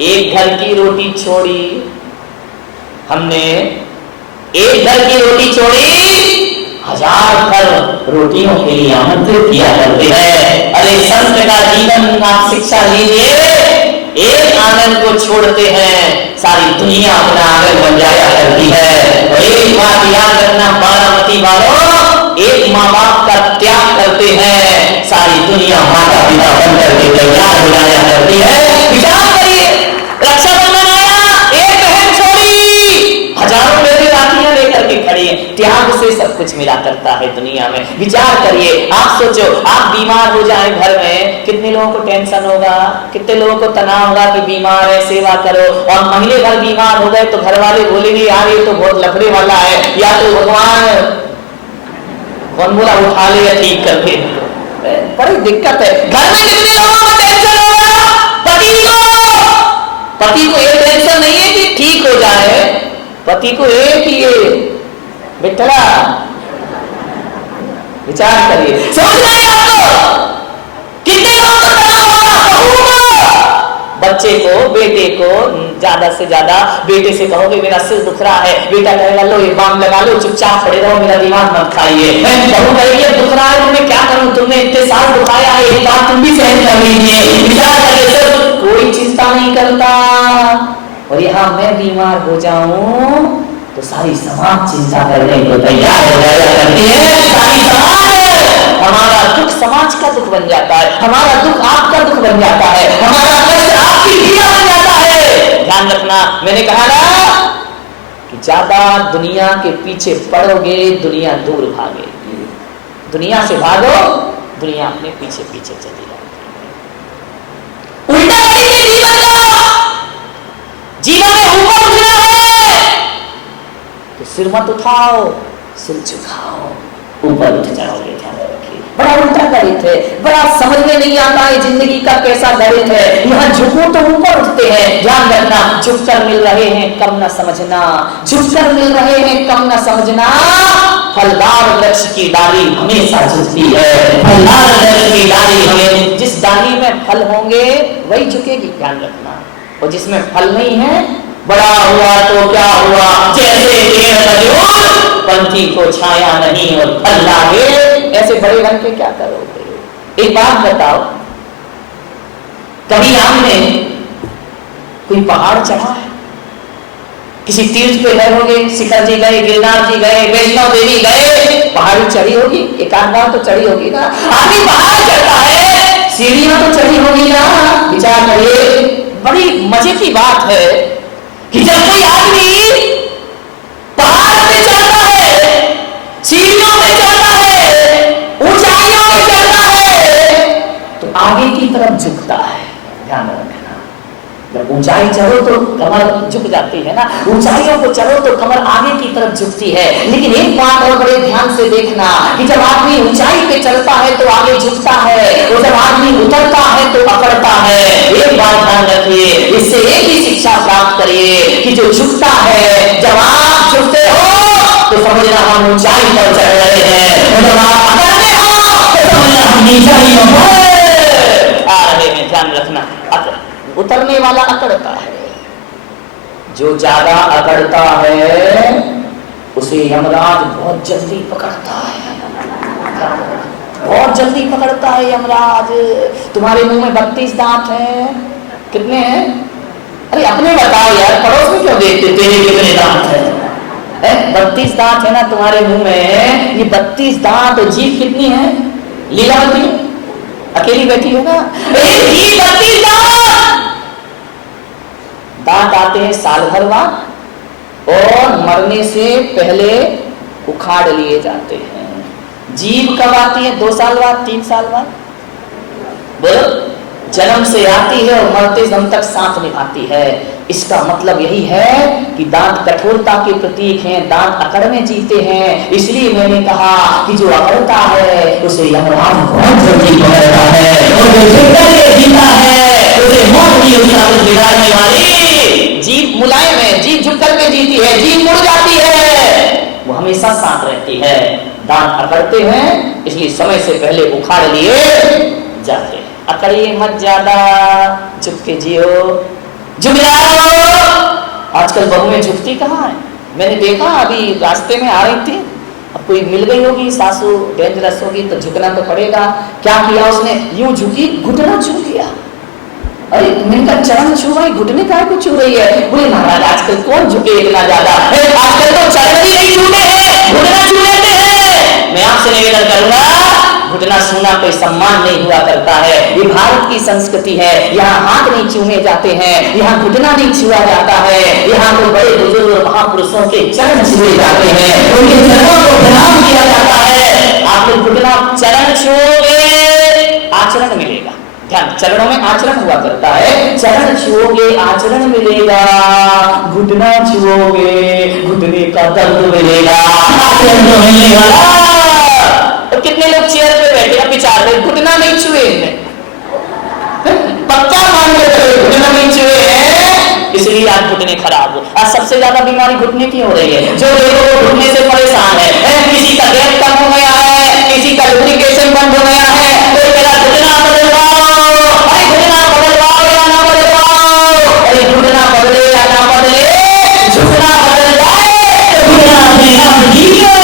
एक घर की रोटी छोड़ी, हमने एक घर की रोटी छोड़ी, 1000 घर रोटियों के लिए आमंत्रित किया करते हैं। अरे संत का जीवन आप शिक्षा लीजिए, एक आंगन को छोड़ते हैं, सारी दुनिया अपना आंगन बन जाया करती है। और एक बात याद रखना बारामती वालों, एक माँ बाप का त्याग करते हैं, सारी दुनिया माता पिता बनकर के तैयार हो जाया करती है। विचार करिए, रक्षाबंधन आया, एक बहन छोड़ी, हजारों बेटे राखियां लेकर के खड़ी है। त्याग से सब कुछ मिला करता है दुनिया में। विचार करिए, आप सोचो, आप बीमार हो जाए घर में, कितने लोगों को टेंशन होगा, कितने लोगों को तनाव होगा कि बीमार है, सेवा करो। और महीने भर बीमार हो गए तो घर वाले बोलेंगे यार ये तो बहुत लफड़े वाला है, या तो भगवान कौन बोला उठा ले या ठीक कर दे। बड़ी दिक्कत है। घर में कितने लोगों को टेंशन होगा, पति को ये टेंशन नहीं है कि ठीक हो जाए, पति को एक ही बेटला। विचार करिए, सोचना है आपको, कितने लोगों को तनाव होगा, बच्चे को, बेटे को, ज्यादा से ज्यादा बेटे से कहोगे मेरा सिर दुख रहा है, बेटा कहेगा लो ये बाम लगा लो, चुपचाप खड़े रहो, मेरा दिमाग मत खाइए। बहू कहेगी दुख रहा है, तुम्हें क्या करूं, तुमने इतने साल दुखाया है, एक बात तुम भी सहन कर लीजिए। विचार करिए, कोई चिंता नहीं करता। और यहाँ मैं बीमार हो जाऊं तो सारी समाज चिंता करने को तैयार हो जाया करती है। सारी समाज, हमारा दुख समाज का दुख बन जाता है, हमारा दुख आपका दुख बन जाता है, हमारा कष्ट आपकी पीड़ा बन जाता है। ध्यान रखना, मैंने कहा ना कि ज्यादा दुनिया के पीछे पड़ोगे दुनिया दूर भागेगी। दुनिया से भागो, दुनिया अपने पीछे पीछे चली जाती है। उल्टा करिए जीवन का, जीवन में ऊपर उठना है तो सिर मत उठाओ, सिर झुकाओ, ऊपर उठ जाओगे। ध्यान रखिए, बड़ा उल्टा गणित है, बड़ा समझ में नहीं आता है जिंदगी का कैसा गणित है। यहाँ झुको तो ऊपर उठते हैं। ध्यान रखना, झुककर मिल रहे हैं कम न समझना, झुककर मिल रहे हैं कम न समझना। फलदार वृक्ष की डाली हमेशा झुकती है, फलदार वृक्ष की डाली हमें, जिस डाली में फल होंगे वही झुकेगी। ध्यान रखना, और जिसमें फल नहीं है, बड़ा हुआ तो क्या हुआ, जैसे पेड़ खजूर, पंछी को छाया नहीं और फल लागे, ऐसे बड़े बन के क्या करोगे। एक बात बताओ, कभी आपने कोई पहाड़ चढ़ा है, किसी तीर्थ पे गए होंगे, शिखर जी गए, गिरनार जी गए, वैष्णो देवी गए, पहाड़ी चढ़ी होगी, एक आध बार तो चढ़ी होगी ना। आदमी पहाड़ चढ़ता है, सीढ़ियां तो चढ़ी होगी ना। विचार करिए, बड़ी मजे की बात है कि जब कोई आदमी पहाड़ पे चढ़ता है, सीढ़ियों पे चढ़ता है, ऊंचाइयों पे चढ़ता है, तो आगे की तरफ झुकता है। ध्यान रखना, जब ऊंचाई चढ़ो तो कमर झुक जाती है ना, ऊंचाइयों को चढ़ो तो कमर आगे की तरफ झुकती है। लेकिन एक बात और बड़े ध्यान से देखना कि जब आदमी ऊंचाई पे चढ़ता है तो आगे झुकता है, और जब आदमी उतरता है तो अकड़ता है। एक बात ध्यान रखिए, इससे एक ही शिक्षा प्राप्त करिए कि जो झुकता है, जब आप झुकते हो तो समझना हम ऊंचाई पर चढ़ रहे हैं, और जब आप अकड़ते हो तो समझना हम नीचाइयों पर आ रहे हैं। ध्यान रखना, उतरने वाला अकड़ता है, जो ज्यादा अकड़ता है उसे यमराज बहुत जल्दी पकड़ता है, बहुत जल्दी पकड़ता है यमराज। तुम्हारे मुंह में 32 दांत हैं, कितने हैं? अरे अपने बताओ यार, पड़ोस में क्यों देखते, तेरे कितने दांत हैं? 32 दांत है ना तुम्हारे मुंह में, ये 32 दांत, जीभ कितनी है? लीलावती अकेली बैठी है ना, जीभ 32 दांत आते हैं साल भर बाद, और मरने से पहले उखाड़ लिए जाते हैं। जीभ कब आती है? 2 साल बाद, 3 साल बाद? बोलो, जन्म से आती है और मरते दम तक साथ निभाती है। इसका मतलब यही है कि दांत कठोरता के प्रतीक हैं, दांत अकड़ने जीते हैं। इसलिए मैंने कहा कि जो अकड़ता है उसे यमराज बहुत जल्दी पकड़ता है, और जो झुककर के जीता है उसे मौत भी उसका कुछ बिगाड़ने वाली। जीभ मुलायम है, जीभ झुक करके जीती है, जीभ मुड़ जाती है, वो हमेशा साथ रहती है। दांत अकड़ते हैं, इसलिए समय से पहले उखाड़ लिए जाते हैं। अकड़िए मत ज्यादा, झुक के जियो। झुक आजकल बहुएं झुकती कहाँ है? मैंने देखा अभी रास्ते में आ रही थी, अब कोई मिल गई होगी सासू डेंजरस होगी तो झुकना तो पड़ेगा। क्या किया उसने? यूं झुकी, घुटना छू लिया। अरे मैंने कहा चरण छू भाई, घुटने काय को छू रही है? बोले महाराज आजकल कौन झुके इतना ज्यादा, आजकल तो चरण ही नहीं छूते हैं, घुटना छू लेते हैं। मैं आपसे निवेदन करूंगा, घुटना छूना कोई सम्मान नहीं हुआ करता है। ये भारत की संस्कृति है, यहाँ हाथ नहीं छूने जाते हैं, यहाँ घुटना नहीं छुआ जाता है, यहाँ तो बड़े बुजुर्ग महापुरुषों के चरण छुए जाते हैं, उनके चरणों को प्रणाम किया जाता है। आप लोग घुटना चरण छुओगे आचरण मिलेगा। ध्यान, चरणों में आचरण हुआ करता है, चरण छुओगे आचरण मिलेगा, घुटना छुओगे घुटने का दर्द मिलेगा, आचरण तो मिलेगा। तो कितने लोग चेयर पे बैठे हैं विचार में, घुटना नहीं छुए, पक्का मान लेते घुटना नहीं छुए हैं, इसलिए आज घुटने खराब हो। आज सबसे ज्यादा बीमारी घुटने की हो रही है। जो लोग घुटने से परेशान है, किसी का गैप कम हो गया है, किसी का लुब्रिकेशन बंद हो गया है, कोई मेरा घुटना बदलवाओ, अरे घुटना बदलवाओ या ना बदलवाओ, अरे घुटना बदले या ना बदले, झुकना बदल जाए तो घुटना अपने आप ठीक है।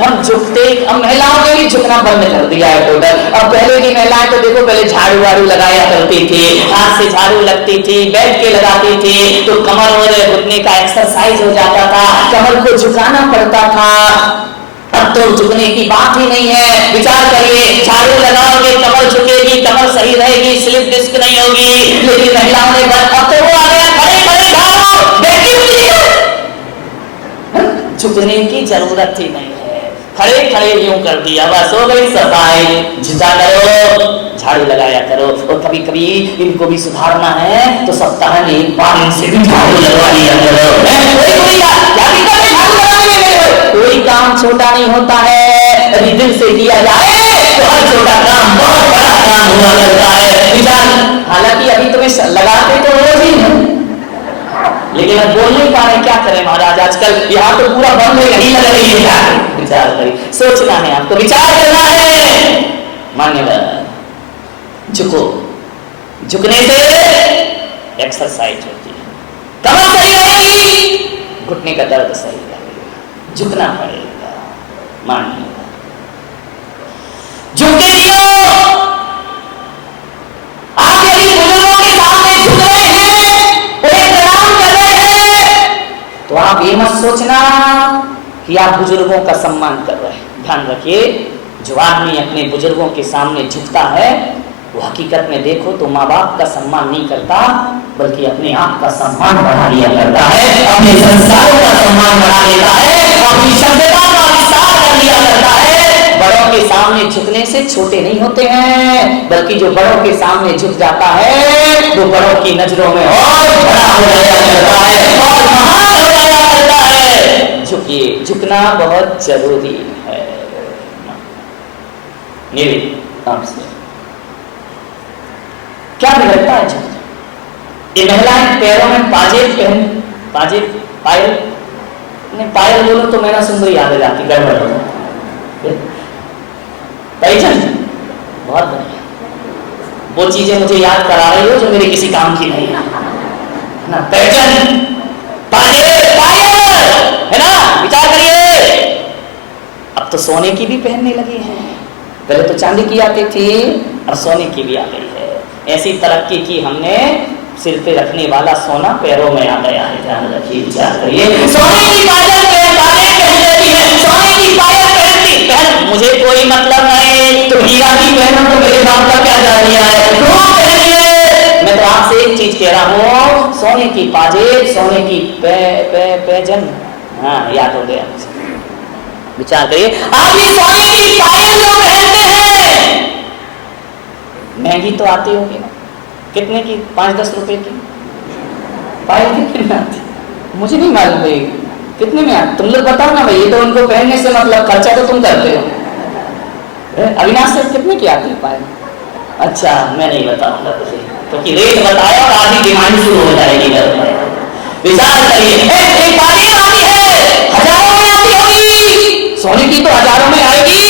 हम झुकते, अब महिलाओं ने भी झुकना बंद कर दिया है टोटल। अब पहले की महिलाएं तो देखो पहले झाड़ू वाड़ू लगाया करती थी, हाथ से झाड़ू लगती थी, बैठ के लगाती थी तो कमर और घुटने का एक्सरसाइज हो जाता था, कमर को झुकाना पड़ता था। अब तो झुकने की बात ही नहीं है। विचार करिए, झाड़ू लगाओगे कमर झुकेगी, कमर सही रहेगी, स्लिप डिस्क नहीं होगी, लेकिन महिलाओं ने अब तो वो आ गया खड़े खड़े झाड़ू, बैठी हुई झुकने की जरूरत ही नहीं है, खड़े खड़े यूं कर दिया, बस हो गई सफाई। झुका करो, झाड़ू लगाया करो। और कभी कभी इनको भी सुधारना है तो सप्ताह में एक बार इनसे भी झाड़ू लगवा लिया करो। कोई काम छोटा नहीं होता है, यदि दिल से किया जाए तो हर छोटा काम बहुत बड़ा काम हुआ करता है। हालांकि अभी तुम्हें लगाते तो रोज ही है, लेकिन अब बोल नहीं पा रहे, क्या करें महाराज, आजकल यहाँ तो पूरा बंद है, यही लग रही है। विचार करिए, सोचना है आपको, विचार करना है। मान्यवर, झुको, झुकने से एक्सरसाइज होती है, कमर सही रहेगी, घुटने का दर्द सही रहेगा, झुकना पड़ेगा। मानिए, झुके क्यों? आप यदि बुजुर्गों के सामने झुक रहे हैं, उन्हें प्रणाम कर रहे हैं, तो आप ये मत सोचना कि आप बुजुर्गों का सम्मान कर रहे हैं। ध्यान रखिए, जो आदमी अपने बुजुर्गों के सामने झुकता है वो हकीकत में देखो तो माँ बाप का सम्मान नहीं करता, बल्कि अपने आप का सम्मान बढ़ा लिया करता है, अपने संस्कारों का सम्मान बढ़ा लेता है, अपनी सभ्यता का विस्तार कर लिया करता है। बड़ों के सामने झुकने से छोटे नहीं होते हैं, बल्कि जो बड़ों के सामने झुक जाता है वो बड़ों की नजरों में और बड़ा हो जाया करता है और महान हो जाया करता है। झुकिए, झुकना बहुत जरूरी है। मेरे आपसे क्या बिगड़ता है झुक? ये महिलाएं पैरों में पाजेब पहन, पाजेब पायल, नहीं पायल बोलो तो मैंने सुंदरी याद आ जाती, गड़बड़ हो जाती। पहचान बहुत बढ़िया, वो चीजें मुझे याद करा रही हो जो मेरे किसी काम की नहीं है ना। पहचान, पाजेब, पायल है ना। विचार करिए, अब तो सोने की भी पहनने लगी हैं, पहले तो चांदी की आती थी, अब सोने की भी आ गई है। ऐसी तरक्की की हमने, सिर पे रखने वाला सोना पैरों में आ गया है। ध्यान रखिए, विचार करिए। सोने की पायल पहन लेती है, सोने की पायल पहनती, पहन, मुझे कोई मतलब नहीं, तो हीरा की पहनो तो मेरे बाप का क्या जा रहा है, मैं तो आपसे एक चीज कह रहा हूँ, सोने की पाजेब, सोने की पैजन, हाँ याद हो गया। विचार करिए, आप ये सोने की पायल जो पहनते हैं, महंगी तो आती होगी ना, कितने की, 5-10 रुपए की पायल कितने आती, मुझे नहीं मालूम भाई कितने में आती, तुम लोग बताओ ना भाई। ये तो उनको पहनने से मतलब, खर्चा तो तुम करते हो। अविनाश से कितने की आती है पायल? अच्छा, मैं नहीं बताऊंगा तुझे, क्योंकि रेट बताया और आधी डिमांड शुरू हो जाएगी घर में। विचार करिए, एक पायल आती है, हजारों में आती होगी, सोने की तो हजारों में आएगी।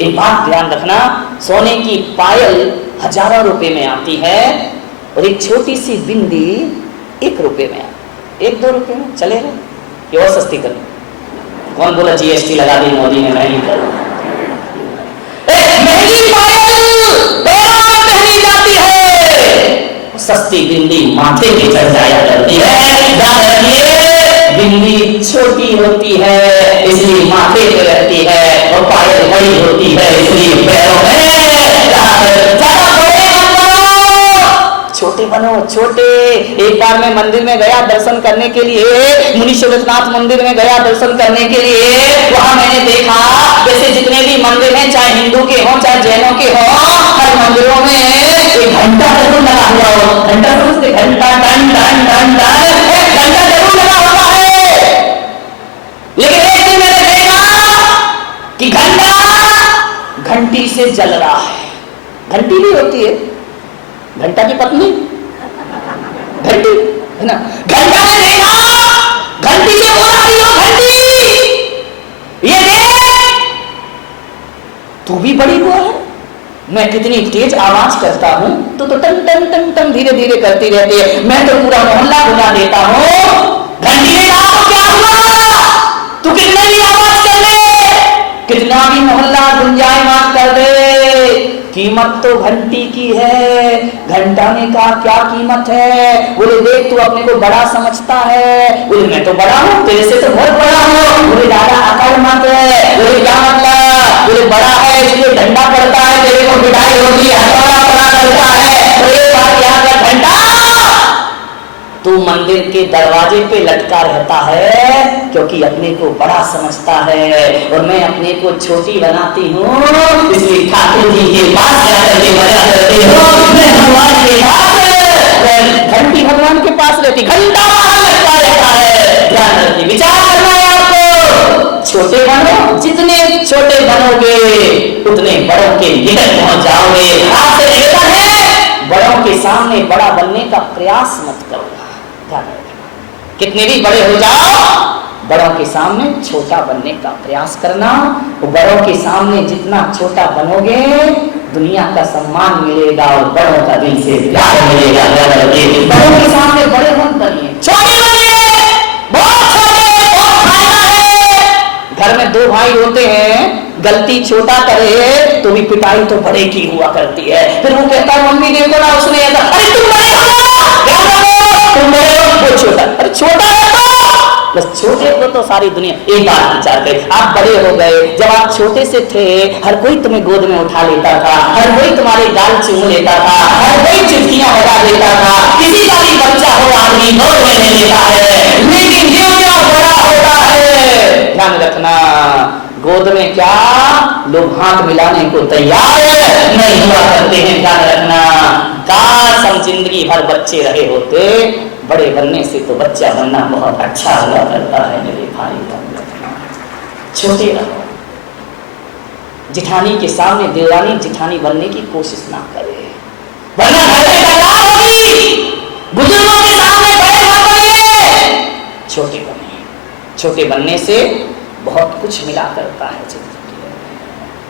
एक बात ध्यान रखना, सोने की पायल हजारों रुपए में आती है और एक छोटी सी बिंदी 1 रुपए में आती 1-2 रुपए में चलेगा, ये और सस्ती कर। कौन बोला जीएसटी लगा दी मोदी ने, महंगी कर। महंगी पायल पैरों में पहनी जाती है, सस्ती बिंदी माथे पे चढ़ जाया करती है। याद रखिए, बिंदी छोटी होती है इसलिए माथे पे रहती है, और पायल बड़ी होती है इसलिए पैरों में। छोटे बनो, छोटे। एक बार मैं मंदिर में गया दर्शन करने के लिए, मुनि शिवनाथ मंदिर में गया दर्शन करने के लिए। वहां मैंने देखा जैसे जितने भी मंदिर हैं, चाहे हिंदू के हों चाहे जैनों के हों, हर मंदिरों में एक घंटा जरूर लगा हुआ हो। घंटा समझते, घंटा टन टन टन टन, घंटा जरूर लगा हुआ है। लेकिन एक दिन मैंने देखा कि घंटा घंटी से जल रहा है। घंटी भी होती है, घंटा की पत्नी घंटी है ना। घंटा ने देखा, घंटी से बोल रही हो, घंटी ये देख, तू भी बड़ी वो है। मैं कितनी तेज आवाज करता हूं तो टन टन टन टन धीरे धीरे करती रहती है। मैं तो पूरा मोहल्ला बुला देता हूं। घंटी ने कहा तो क्या हुआ, तू कितने भी आवाज कर ले, कितना भी मोहल्ला गुंजायमान कर दे, कीमत तो घंटी की है। घंटा ने कहा क्या कीमत है? बोले देख तू अपने को बड़ा समझता है। बोले मैं तो बड़ा हूँ, तेरे से तो बहुत बड़ा हूँ। बोले दादा अकड़ मत है। बोले क्या मतलब? बोले बड़ा है इसलिए डंडा पड़ता है, तेरे को पिटाई होगी, हथौड़ा पड़ा करता है। तो एक बात याद रख, घंटा तू मंदिर के दरवाजे पे लटका रहता है क्योंकि अपने को बड़ा समझता है, और मैं अपने को छोटी बनाती हूँ इसलिए ठाकुर जी के पास जाकर के मजा करती हूँ। मैं भगवान के पास, घंटी भगवान के पास रहती, घंटा बाहर लटका रहता है। ध्यान रखिए, विचार करना है आपको। छोटे बनो, जितने छोटे बनोगे उतने बड़ों के निकट पहुंच जाओगे। आपसे निवेदन है, बड़ों के सामने बड़ा बनने का प्रयास मत करो। कितने भी बड़े हो जाओ, बड़ों के सामने छोटा बनने का प्रयास करना। बड़ों के सामने जितना छोटा बनोगे दुनिया का सम्मान मिलेगा और बड़ों का दिल से प्यार मिलेगा। बड़ों के सामने बड़े मत बनिए, छोटे बनिए, बहुत छोटे, बहुत फायदा है। घर में 2 भाई होते हैं, गलती छोटा करे तो भी पिटाई तो बड़े की हुआ करती है। फिर वो कहता है मम्मी देखो ना उसने ऐसा, अरे तुम बड़े हो, तुम बड़े हो, वो छोटा, अरे छोटा है तो बस छोटे को तो सारी दुनिया। एक बात विचार करें, आप बड़े हो गए, जब आप छोटे से थे हर कोई तुम्हें गोद में उठा लेता था, हर कोई तुम्हारे गाल चूम लेता था, हर कोई चुटकियां लगा देता था, किसी का भी बच्चा हो आदमी गोद में ले लेता है। लेकिन जो बड़ा होता है, ध्यान रखना, गोद में क्या लोग हाथ मिलाने को तैयार नहीं हुआ करते हैं। ध्यान रखना, काश हम जिंदगी भर बच्चे रहे होते। बड़े बनने से तो बच्चा बनना बहुत अच्छा हुआ करता है मेरे भाई। छोटे रहो, जिठानी के सामने देवरानी जिठानी बनने की कोशिश ना करे, वरना घर में तकरार होगी। बुजुर्गों के सामने बड़े मत बनिए, छोटे बनिए। छोटे बनने से बहुत कुछ मिला करता है।